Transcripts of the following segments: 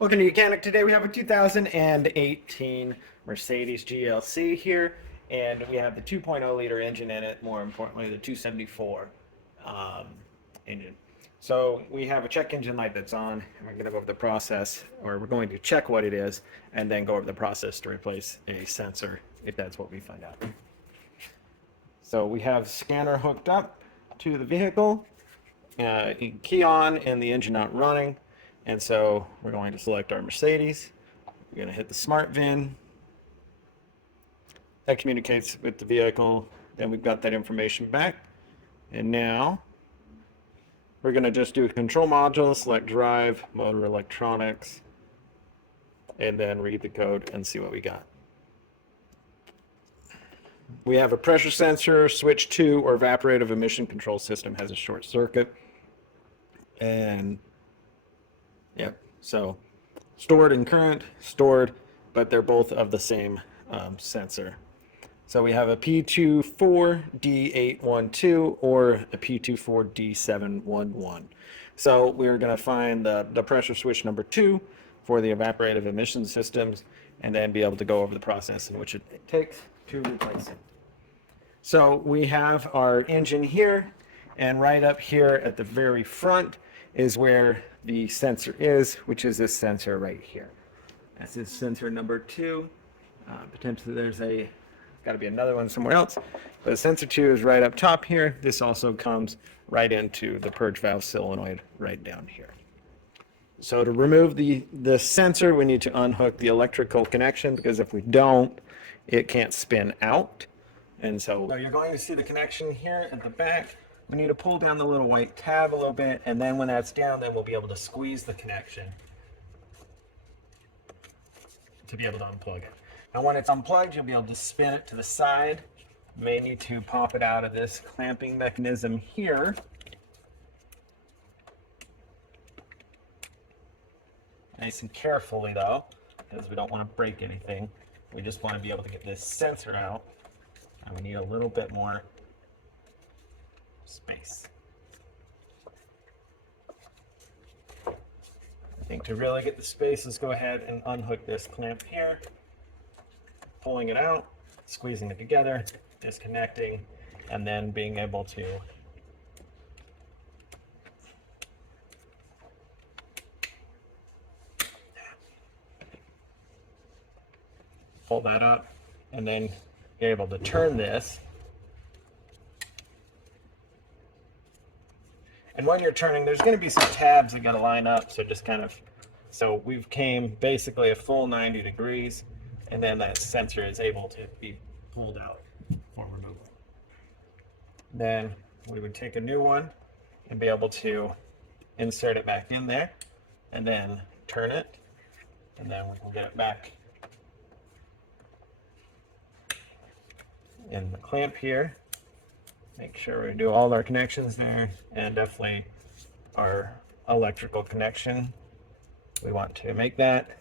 Welcome to Mechanic. Today we have a 2018 Mercedes GLC here, and we have the 2.0 liter engine in it, more importantly, the 274 engine. So we have a check engine light that's on, and we're going to go over the process, or we're going to check what it is, and then go over the process to replace a sensor, if that's what we find out. So we have scanner hooked up to the vehicle, key on, and the engine not running. And so we're going to select our Mercedes. We're going to hit the smart VIN. That communicates with the vehicle. Then we've got that information back. And now we're going to just do a control module, select drive, motor electronics, and then read the code and see what we got. We have a pressure sensor, switch 2, or evaporative emission control system has a short circuit. And yep, so stored and current, stored, but they're both of the same sensor. So we have a P24D812 or a P24D711. So we're going to find the pressure switch number 2 for the evaporative emission systems, and then be able to go over the process in which it takes to replace it. So we have our engine here, and right up here at the very front is where the sensor is, which is this sensor right here. That's this sensor number 2. Potentially there's got to be another one somewhere else, but sensor 2 is right up top here. This also comes right into the purge valve solenoid right down here. So to remove the sensor, we need to unhook the electrical connection, because if we don't, it can't spin out. And so you're going to see the connection here at the back. We need to pull down the little white tab a little bit, and then when that's down, then we'll be able to squeeze the connection to be able to unplug it. And when it's unplugged, you'll be able to spin it to the side. You may need to pop it out of this clamping mechanism here. Nice and carefully though, because we don't want to break anything. We just want to be able to get this sensor out, and we need a little bit more space. I think to really get the space, let's go ahead and unhook this clamp here, pulling it out, squeezing it together, disconnecting, and then being able to pull that up, and then be able to turn this. And when you're turning, there's going to be some tabs that got to line up. So just kind of, so we've came basically a full 90 degrees, and then that sensor is able to be pulled out for removal. Then we would take a new one and be able to insert it back in there, and then turn it, and then we can get it back in the clamp here. Make sure we do all our connections there, and definitely our electrical connection. We want to make that,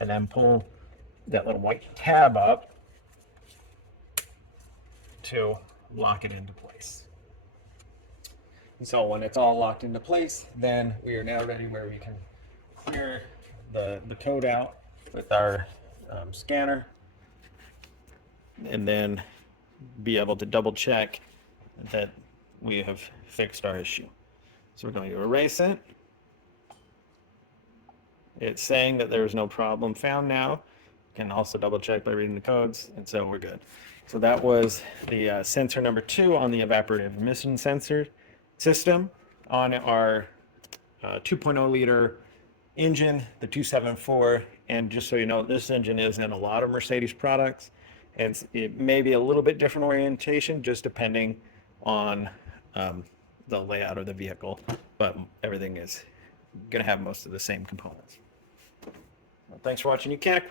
and then pull that little white tab up to lock it into place. And so when it's all locked into place, then we are now ready where we can clear the code out with our scanner, and then be able to double check that we have fixed our issue. So we're going to erase it. It's saying that there is no problem found now. You can also double check by reading the codes, and so we're good. So that was the sensor number 2 on the evaporative emission sensor system on our 2.0 liter engine, the 274. And just so you know, this engine is in a lot of Mercedes products, and it may be a little bit different orientation just depending on the layout of the vehicle, but everything is going to have most of the same components. Well, thanks for watching, Mechanic.